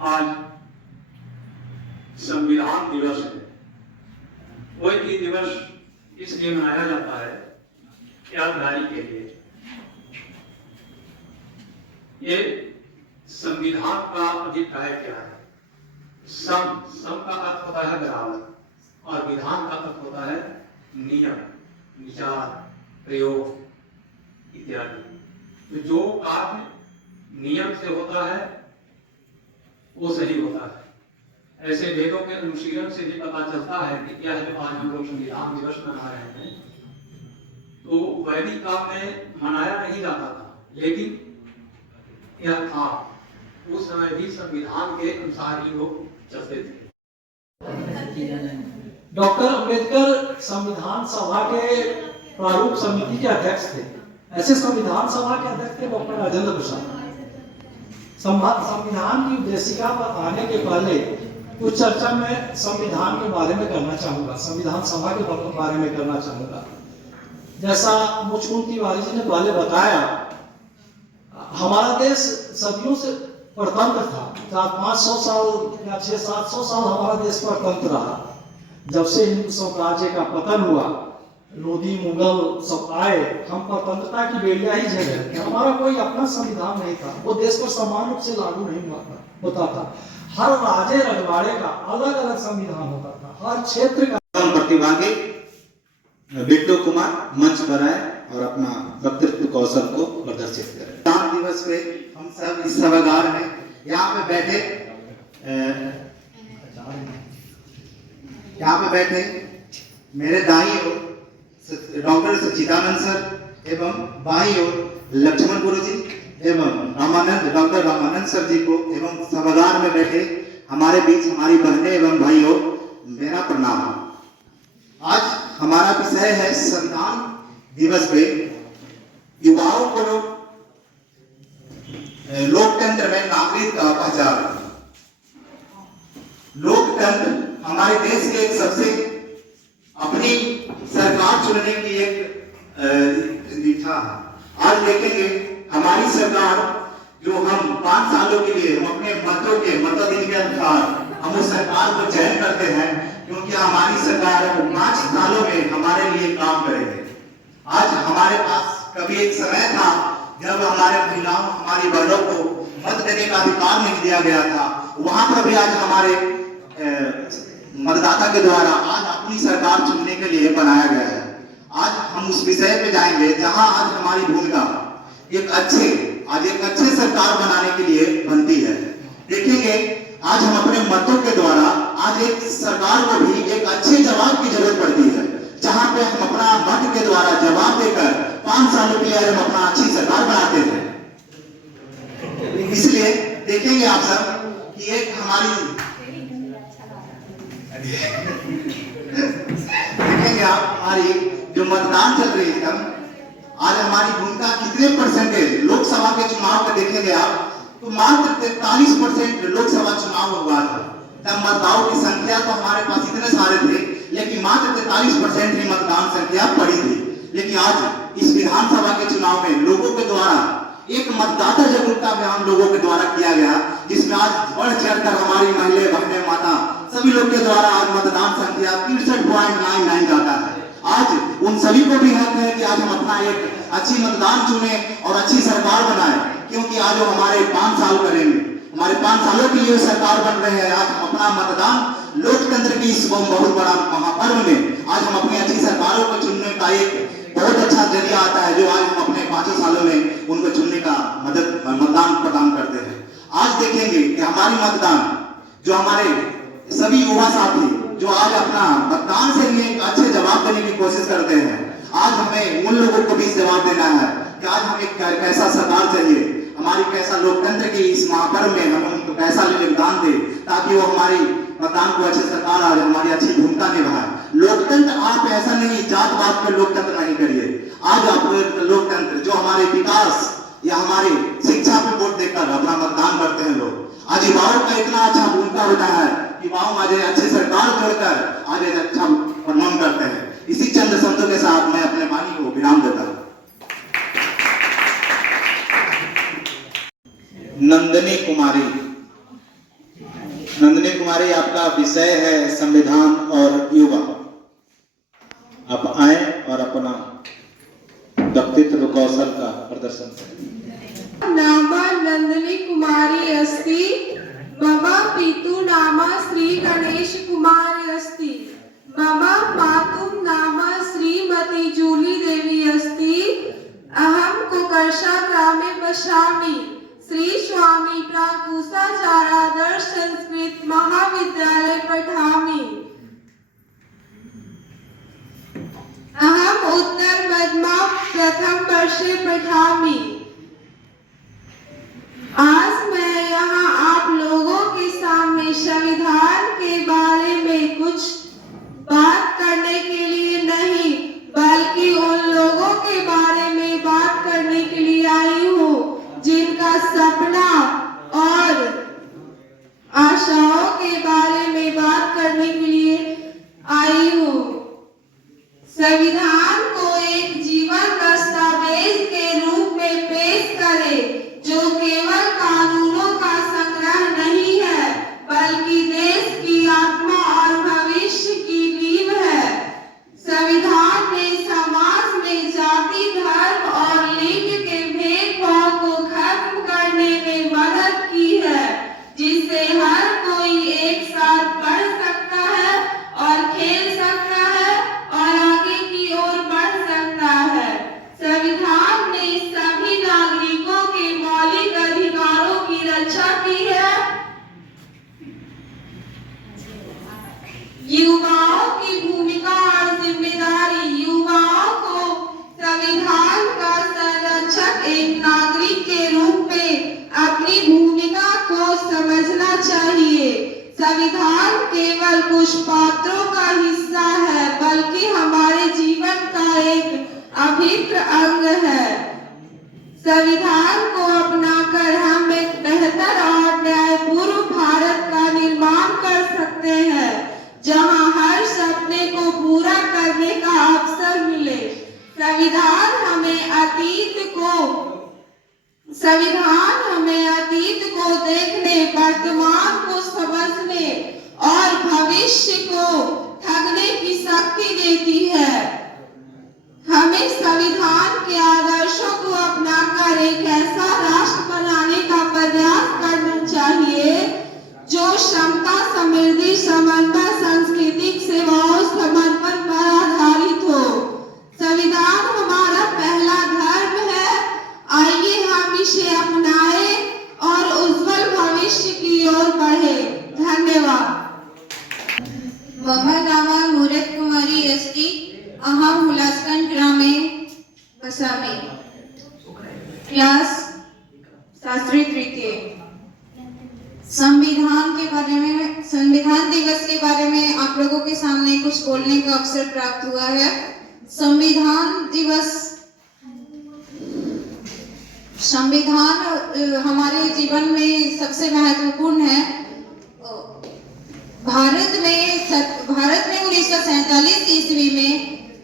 आज संविधान दिवस है। वही दिवस इसलिए मनाया जाता है यादगारी के लिए। ये संविधान का अभिप्राय क्या है? सम का अर्थ होता है बराबर और विधान का अर्थ होता है नियम, विचार, प्रयोग इत्यादि। तो जो कार्य नियम से होता है वो सही होता है। ऐसे वेदों के अनुशीलन से भी पता चलता है कि क्या है, आज हम लोग संविधान दिवस मना रहे हैं तो वैदिक काल में मनाया नहीं जाता था, लेकिन यह था उस समय भी संविधान के अनुसार ही लोग चलते थे। डॉक्टर अंबेडकर संविधान सभा के प्रारूप समिति के अध्यक्ष थे। ऐसे संविधान सभा के अध्यक्ष थे डॉक्टर राजेंद्र प्रसाद। संविधान की उद्देशिका पर आने के पहले कुछ चर्चा मैं संविधान के बारे में करना चाहूंगा, संविधान सभा के बारे में करना चाहूंगा। जैसा मुचकुंद तिवारी जी ने पहले बताया, हमारा देश सदियों से परतंत्र था। 400-500 साल या 600-700 साल हमारा देश परतंत्र रहा। जब से हिंदू साम्राज्य का पतन हुआ, लोधी मुगल सब आए, हम परतंत्रता की बेड़िया ही झेल रहे थे। हमारा कोई अपना संविधान नहीं था, वो देश पर समान रूप से लागू नहीं होता था। हर राजे रजवाड़े का अलग अलग संविधान होता था, हर क्षेत्र का। प्रतिभागी बिट्टू कुमार मंच पर आए और अपना वक्तृत्व कौशल को प्रदर्शित करें। संविधान दिवस पे हम सब इस सभागार में यहाँ पे बैठे मेरे दाईं ओर डॉक्टर सच्चिदानंद सर एवं बाईं ओर लक्ष्मण गुरु जी एवं डॉक्टर रामानंद सर जी को एवं सभागार में बैठे हमारे बीच हमारी बहनें एवं भाइयों, मेरा प्रणाम। आज हमारा विषय है संविधान दिवस पे युवाओं को लोकतंत्र में नागरिक का पहचान। लोकतंत्र हमारे देश के एक सबसे अपनी सरकार चुनने की एक दिशा है। आज देखेंगे हमारी सरकार जो हम 5 सालों के लिए हम अपने मताधिकार के अनुसार हम उस सरकार को चयन करते हैं, क्योंकि हमारी सरकार 5 सालों में हमारे लिए काम करेगी। आज हमारे पास कभी एक समय था जब हमारे महिलाओं हमारी बहनों को मत देने का अधिकार नहीं दिया गया था। वहां पर भी आज हमारे मतदाता के द्वारा आज अपनी सरकार चुनने के लिए बनाया गया है। आज हम उस विषय पे जाएंगे जहां आज हमारी भूमिका एक अच्छे सरकार बनाने के लिए बनती है। देखेंगे आज हम अपने मतों के द्वारा आज एक सरकार को भी एक अच्छे जवाब की जरूरत पड़ती है, जहां पे हम अपना मत के द्वारा जवाब देकर 5 सालों के लिए हम अपना अच्छी सरकार बनाते थे। इसलिए देखेंगे आप सब कि एक हमारी देखेंगे आप हमारी जो मतदान चल रही है, आज हमारी भूमिका कितने परसेंटेज लोकसभा के चुनाव में देखेंगे आप तो मात्र 43% लोकसभा चुनाव हुआ था। तब मतदाताओं की संख्या तो हमारे पास इतने सारे थे, लेकिन मात्र 43% ही मतदान संख्या पड़ी थी। लेकिन आज इस विधानसभा के चुनाव में लोगों के द्वारा एक मतदाता जागरूकता अभियान लोगों के द्वारा किया गया, जिसमें आज बढ़ चढ़कर हमारी महिलाएं, बहनें, माता सभी लोग के द्वारा आज मतदान संख्या 63.99 जाता है। आज उन सभी को भी हक है कि आज हम अपना एक अच्छी मतदान चुने और अच्छी सरकार बनाए, क्योंकि आज वो हमारे 5 साल करेंगे, हमारे 5 सालों के लिए सरकार बन रहे हैं। आज हम अपना मतदान लोकतंत्र की इस बहुत बड़ा महापर्व में आज हम अपनी अच्छी सरकारों को चुनने का एक बहुत अच्छा जरिया आता है, जो आज हम अपने 5 सालों में उनको चुनने का मतदान प्रदान करते हैं। आज देखेंगे कि हमारी मतदान जो हमारे सभी युवा साथी जो आज अपना मतदान से लिए अच्छे जवाब देने की कोशिश करते हैं, आज हमें उन लोगों को भी जवाब देना है कि आज हमें कैसा सरकार चाहिए, हमारी कैसा लोकतंत्र की इस महापर्व में हम उनको कैसा योगदान दे, ताकि वो हमारी मतदान को अच्छी सरकार आज हमारी अच्छी भूमिका निभाए। लोकतंत्र आप ऐसा नहीं जात पात पे लोकतंत्र नहीं करिए। आज आप लोकतंत्र जो हमारे विकास या हमारे शिक्षा पे वोट देकर अपना मतदान करते हैं लोग। आज युवाओं का इतना अच्छा भूमिका होता है, युवाओं आज अच्छी सरकार जोड़कर आज एक अच्छा परफॉर्म करते हैं। इसी चंद शब्दों के साथ मैं अपने वाणी को विराम देता हूँ। नंदिनी कुमारी, नंदिनी कुमारी, आपका विषय है संविधान और युवा। आप आए और अपना व्यक्तित्व कौशल का प्रदर्शन करें। नाम नंदिनी कुमारी अस्ति, मम पितु नाम श्री गणेश कुमार अस्ति, मम मातुः नाम श्रीमती जूली देवी अस्ति, अहं कोकर्षा ग्रामे वसामि, श्री स्वामी प्राकुशाचार्यादर्श संस्कृत महाविद्यालय पठामि, अहम उत्तर मध्यमा प्रथम वर्षे पठामि। आज मैं यहाँ आप लोगों के सामने संविधान के बारे में कुछ बात करने के लिए नहीं, बल्कि उन लोगों के बारे में बात करने के लिए आई हूँ जिनका सपना और आशाओं के बारे में बात करने के लिए आई हूँ। संविधान को एक जीवन दस्तावेज के रूप में पेश करे, जो केवल कानूनों का संग्रह नहीं है, बल्कि देश की आत्मा और भविष्य की नींव है। संविधान ने समाज में जाति, धर्म और लिंग के भेदभाव को खत्म करने में मदद की है, जिससे हर कोई एक साथ पढ़ सकता है और खेल सकता है और आगे की ओर बढ़ सकता है। संविधान ने सभी नागरिकों के मौलिक अधिकारों की रक्षा की है। युवाओं की भूमिका और जिम्मेदारी, युवाओं को संविधान का संरक्षक एक नागरिक के रूप में अपनी भूमिका को समझना चाहिए। संविधान केवल कुछ पात्रों का हिस्सा है, बल्कि हमारे जीवन का एक अभिन्न अंग है। संविधान को अपनाकर हम एक बेहतर और न्यायपूर्ण भारत का निर्माण कर सकते हैं, जहां हर सपने को पूरा करने का अवसर मिले। संविधान हमें अतीत को देखने, वर्तमान को समझने और भविष्य को ठगने की शक्ति देती है। हमें संविधान के आदर्शों को अपनाकर एक ऐसा राष्ट्र बनाने का प्रयास करना चाहिए जो समता, समृद्धि, समन्वय, सांस्कृतिक सेवाओं, समर्पण पर आधारित हो। संविधान हमारा पहला धर्म है। आइए हम इसे अपनाएं और उज्जवल भविष्य की ओर बढ़े। धन्यवाद। मम नाम मूरत कुमारी अस्ति, अहं हुलासगंज ग्रामे वसामि, क्लास शास्त्री तृतीय। संविधान के बारे में, संविधान दिवस के बारे में आप लोगों के सामने कुछ बोलने का अवसर प्राप्त हुआ है। संविधान दिवस, संविधान हमारे जीवन में सबसे महत्वपूर्ण है। भारत में 1947 ईस्वी में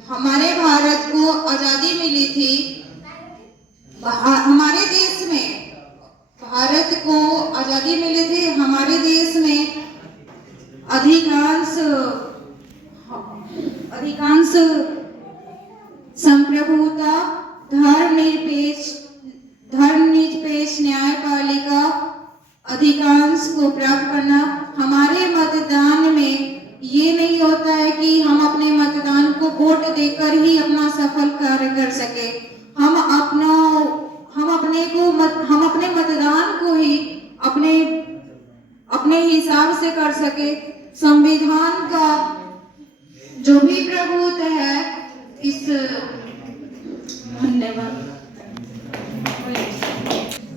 हमारे भारत को आजादी मिली थी। हमारे देश में भारत को आजादी मिली थी। हमारे देश में अधिकांश संप्रभुता, धर्मनिरपेक्ष न्यायपालिका अधिकांश को प्राप्त करना। हमारे मतदान में ये नहीं होता है कि हम अपने मतदान को वोट देकर ही अपना सफल कार्य कर सके। हम अपने मतदान को ही अपने हिसाब से कर सके। संविधान का जो भी प्रभुत्व है इस धन्यवाद।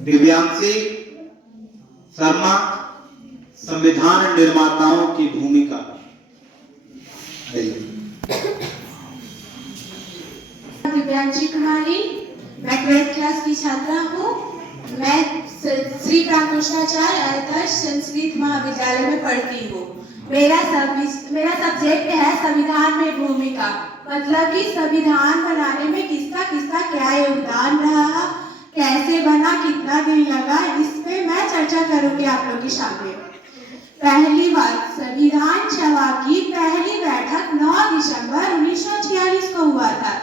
दिव्यांशी शर्मा, संविधान निर्माताओं की भूमिका। दिव्यांशी कुमारी, मैं 12th क्लास की छात्रा हूँ। मैं श्री प्राकृष्णाचार्य आदर्श संस्कृत महाविद्यालय में पढ़ती हूँ। मेरा सब्जेक्ट है संविधान में भूमिका, मतलब कि संविधान बनाने में किसका किसका क्या योगदान रहा, कैसे बना, कितना दिन लगा, इस पे मैं चर्चा करूंगी आप लोगों के सामने। पहली बात, संविधान सभा की पहली बैठक 9 दिसंबर 1946 को हुआ था,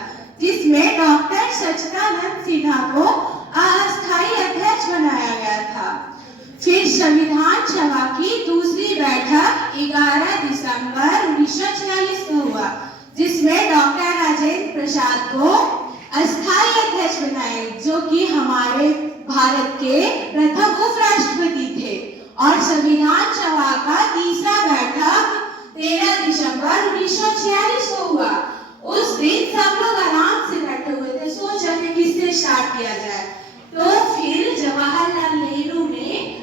जिसमें डॉक्टर सच्चिदानंद सिन्हा को अस्थायी अध्यक्ष बनाया गया था। फिर संविधान सभा की दूसरी बैठक 11 दिसंबर 1946 को हुआ, जिसमें डॉक्टर राजेंद्र प्रसाद को अस्थायी अध्यक्ष बनाए, जो कि हमारे भारत के प्रथम उपराष्ट्रपति थे। और संविधान सभा का तीसरा बैठक 13 दिसंबर 1946 को हुआ। उस दिन सब लोग आराम से बैठे हुए थे, सोच रहे थे किससे स्टार्ट किया जाए। तो फिर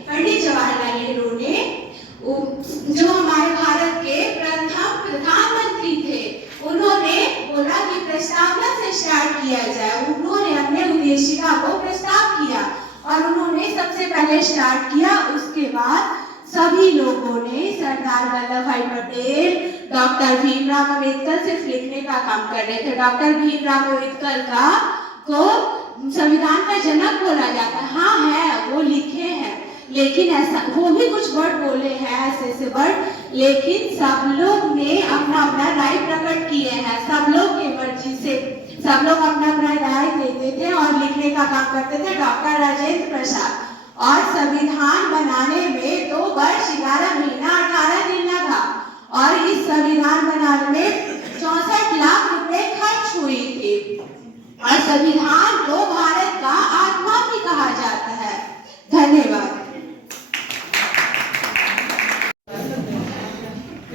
पंडित जवाहरलाल नेहरू ने, जो हमारे भारत के प्रथम प्रधानमंत्री थे, उन्होंने बोला कि प्रस्तावना से स्टार्ट किया जाए। उन्होंने अपने उद्देशिका को प्रस्ताव किया और उन्होंने सबसे पहले स्टार्ट किया। उसके बाद सभी लोगों ने, सरदार वल्लभ भाई पटेल, डॉक्टर भीमराव अम्बेडकर सिर्फ लिखने का काम कर रहे थे। डॉक्टर भीमराव अम्बेडकर को संविधान का जनक बोला जाता है। हाँ है, वो लिखे हैं, लेकिन ऐसा वो भी कुछ वर्ड बोले हैं, ऐसे वर्ड, लेकिन सब लोग ने अपना अपना राय प्रकट किए हैं। सब लोग के मर्जी से सब लोग अपना अपना राय देते थे और लिखने का काम करते थे डॉक्टर राजेंद्र प्रसाद। और संविधान बनाने में 2 वर्ष 11 महीना 18 दिन लगा और इस संविधान बनाने में 64 लाख रुपए खर्च हुई थी। और संविधान को भारत का आत्मा भी कहा जाता है। धन्यवाद।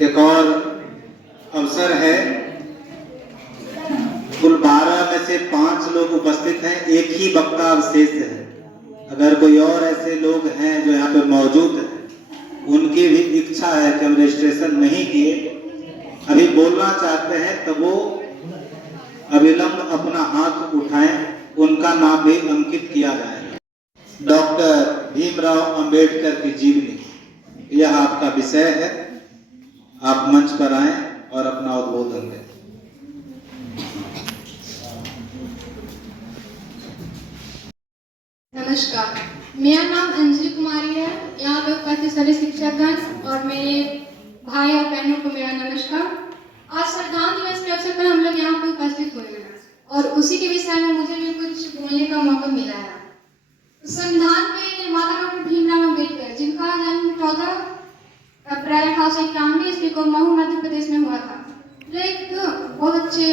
एक और अवसर है, कुल 12 में से 5 लोग उपस्थित हैं, एक ही वक्ता अवशेष है। अगर कोई और ऐसे लोग हैं जो यहाँ पे मौजूद हैं, उनकी भी इच्छा है कि हम रजिस्ट्रेशन नहीं किए, अभी बोलना चाहते हैं, तो वो अविलंब अपना हाथ उठाएं, उनका नाम भी अंकित किया जाएगा। डॉक्टर भीमराव अंबेडकर की जीवनी, यह आपका विषय है। आप मंच पर आएं और अपना उद्बोधन दें। नमस्कार, मेरा नाम अंजलि कुमारी है। यहाँ पे उपस्थित सभी शिक्षकगण और मेरे भाई और बहनों को मेरा नमस्कार। आज संविधान दिवस के अवसर पर हम लोग यहाँ पे उपस्थित हुए हैं और उसी के विषय में मुझे भी कुछ बोलने का मौका मिला है। संविधान के निर्माता डॉक्टर भीमराव अम्बेडकर, जिनका जन्म 14 अप्रैल 1891 ईस्वी को महू मध्य प्रदेश में हुआ था, जो एक बहुत अच्छे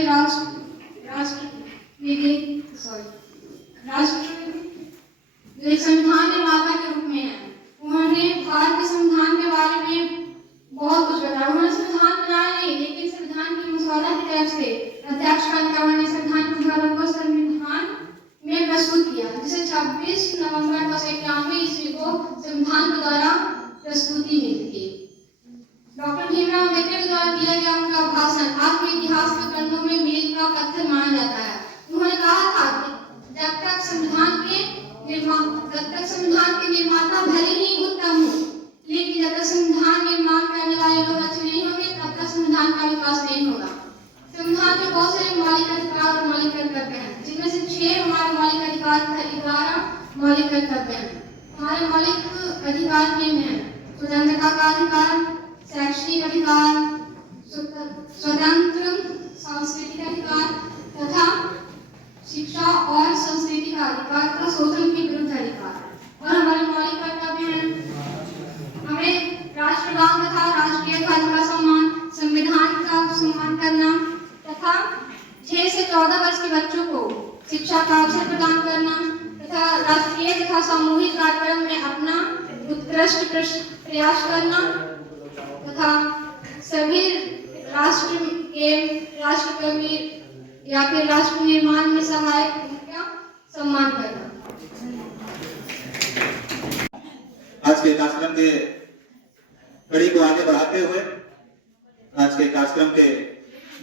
एक संविधान निर्माता के रूप में है। उन्होंने भारत के संविधान के बारे में बहुत कुछ बताया। उन्होंने संविधान बनाया नहीं, लेकिन संविधान के मसौदा की तरफ से अध्यक्ष बनकर उन्होंने संविधान के मसौदे को संविधान में प्रस्तुत किया, जिसे 26 नवंबर 1891 ईस्वी को संविधान के द्वारा प्रस्तुति मिली थी। डॉक्टर भीमराव अम्बेडकर के द्वारा दिया गया उनका भाषण आज के इतिहास के पन्नों में मील का पत्थर माना जाता है। उन्होंने कहा था कि जब तक संविधान के निर्माता भले ही उत्तम हो, लेकिन जब तक संविधान निर्माण करने वाले लोग अच्छे नहीं होंगे, तब तक संविधान का विकास नहीं होगा। संविधान में बहुत सारे मौलिक अधिकार और मौलिक कर्तव्य हैं, जिनमें से 6 हमारे मौलिक अधिकार तथा 11 मौलिक कर्तव्य हैं। हमारे मौलिक अधिकार निम्न हैं: स्वतंत्रता का अधिकार, शैक्षणिक अधिकार, स्वतंत्र सांस्कृतिक अधिकार तथा शिक्षा और संस्कृति का अधिकार तथा शोषण के विरुद्ध अधिकार। और हमारे मौलिक कर्तव्य हैं: हमें राष्ट्रगान तथा राष्ट्रीय ध्वज का सम्मान, संविधान का सम्मान करना तथा 6 से 14 वर्ष के बच्चों को शिक्षा का अवसर प्रदान करना तथा राष्ट्रीय तथा सामूहिक कार्यक्रम में अपना उत्कृष्ट प्रयास करना तथा सभी राष्ट्र के राष्ट्रकवि या फिर राष्ट्र निर्माण में सहायक भूमिका सम्मान करना। आज के कार्यक्रम के कड़ी को आगे बढ़ाते हुए आज के कार्यक्रम के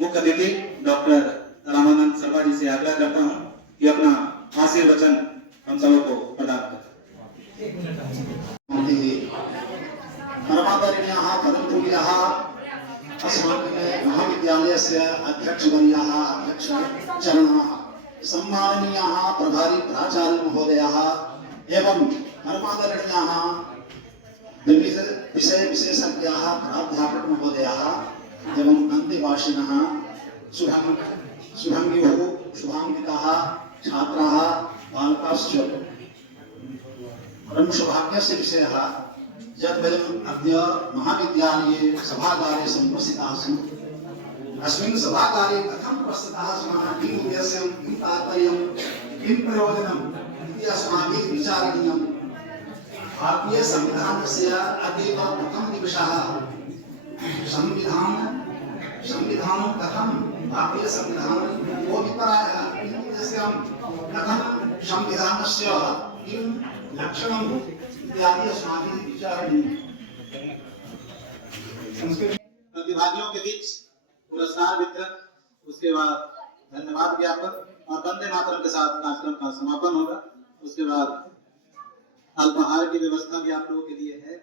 मुख्य अतिथि डॉक्टर रामानंद शर्मा जी से आग्रह करता हूं कि अपना आशीर्वचन हम सबको प्रदान करें। परमादरणीयाः पदपूज्याः अस्माकं महाविद्यालयस्य अध्यक्षवर्याः अध्यक्षचरणाः सम्माननीयाः प्रभारी प्राचार्य महोदयाः एवं परमादरणीयाः विविध विषय विशेषज्ञाः प्राध्यापक महोदयाः एवं अन्तेवासिनः शुभांगिनः शुभांगिताः छात्राः बालकाश्च परम सौभाग्यस्य विषयः यत् वयम् अद्य महाविद्यालये सभागारे सम्प्रसिताः स्मः। अस्मिन् सभागारे कथं प्रस्थिताः स्मः, किम् उद्देश्यं, किं तात्पर्यं, किं प्रयोजनम् इति अस्माभिः विचारणीयम्। भारतीय संविधानस्य अद्य प्रथम दिवसः। संविधानं कथं भारतीय संविधानं कोऽभिप्रायः, किम् उद्देश्यं, कथं संविधानस्य किं लक्षणम् इत्यादि अस्माभिः विचारणीयम्। प्रतिभागियों के बीच पुरस्कार वितरण, उसके बाद धन्यवाद ज्ञापन और वंदे मातरम के साथ कार्यक्रम का समापन होगा। उसके बाद अल्पाहार की व्यवस्था भी आप लोगों के लिए है,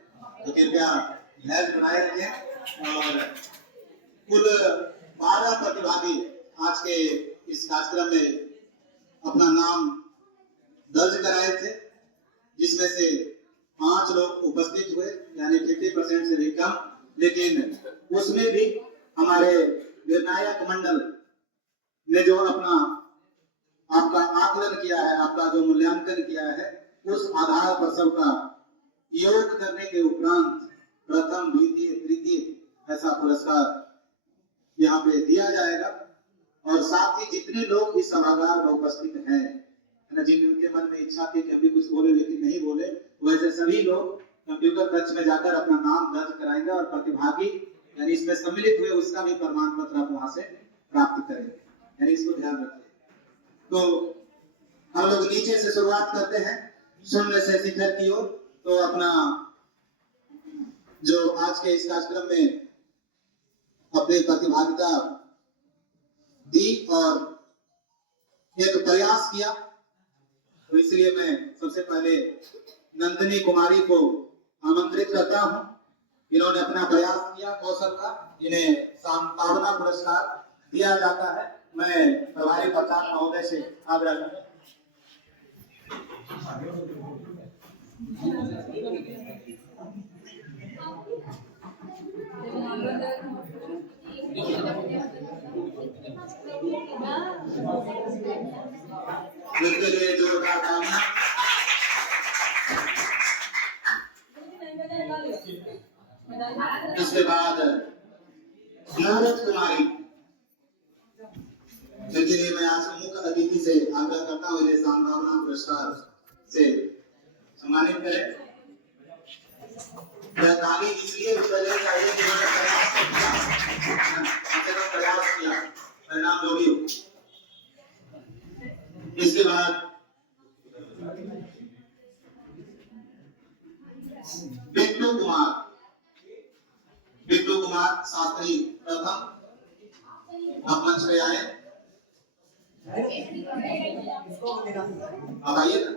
तो कृपया धैर्य बनाए रखें। और कुल 12 प्रतिभागी आज के इस कार्यक्रम में अपना नाम दर्ज कराए थे, जिसमें से 5 लोग उपस्थित हुए, यानी 50% से भी कम। लेकिन उसमें भी हमारे निर्णायक मंडल ने जो आपका आकलन किया है, आपका जो मूल्यांकन किया है, उस आधार पर सबका योग करने के उपरांत प्रथम, द्वितीय, तृतीय ऐसा पुरस्कार यहाँ पे दिया जाएगा। और साथ ही जितने लोग इस सभागार में उपस्थित हैं, जिनके मन में इच्छा थी कि अभी कुछ बोले लेकिन नहीं बोले, वैसे सभी लोग कंप्यूटर कक्ष में जाकर अपना नाम दर्ज कराएंगे और प्रतिभागी यानी इसमें सम्मिलित हुए उसका भी प्रमाण पत्र आप वहां से प्राप्त करेंगे, यानी इसको ध्यान रखें। तो हम लोग नीचे से शुरुआत करते हैं, शून्य से शिखर की ओर। तो अपना जो आज के इस कार्यक्रम में अपनी प्रतिभागिता दी और एक प्रयास किया, तो इसलिए मैं सबसे पहले नंदिनी कुमारी को आमंत्रित करता हूं। इन्होंने अपना प्रयास किया कौशल का, इन्हें सांत्वना पुरस्कार दिया जाता है। मैं प्रभारी प्राचार्य महोदय से आग्रह करता हूं। इसके लिए जोरदार तालियां। इसके बाद नवरत कुमारी, जिनके लिए मैं आज मुख्य अतिथि से आग्रह करता हूँ इन्हें सांत्वना पुरस्कार से सम्मानित करें। यह ताली इसलिए बजानी चाहिए कि उन्होंने प्रयास किया, परिणाम जो भी हो। इसके बाद बिट्टू कुमार शास्त्री प्रथम, आप मंच पे आए, अब आइए ना।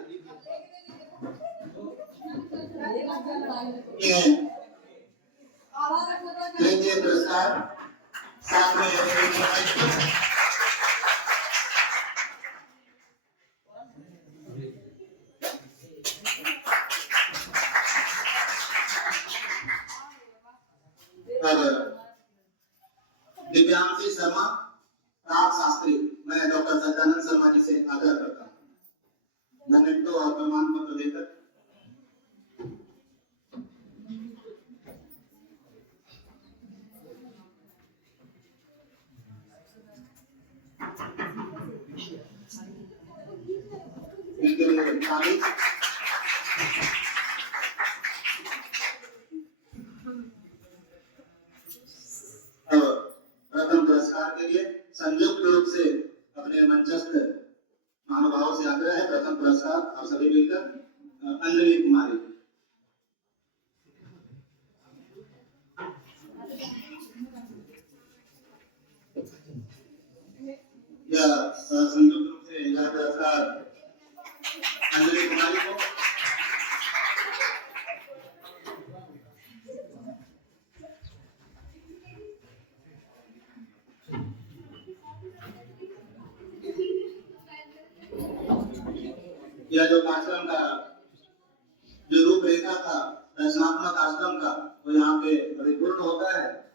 तृतीय पुरस्कार साथ में दिव्यांशी शर्मा प्राप्त शास्त्री। मैं डॉक्टर सज्जानंद शर्मा जी से आग्रह करता हूँ मोमेंटो और प्रमाण पत्र देकर। इनके लिए ताली। प्रथम पुरस्कार के लिए संयुक्त रूप से अपने मंचस्थ महानुभावों से आग्रह है, प्रथम पुरस्कार आप सभी मिलकर अंजलि कुमारी। यह संयुक्त रूप से यह पुरस्कार अंजलि कुमारी को यह जो कार्यक्रम का जो रूपरेखा था रचनात्मक आश्रम का, वो यहाँ पे परिपूर्ण होता है।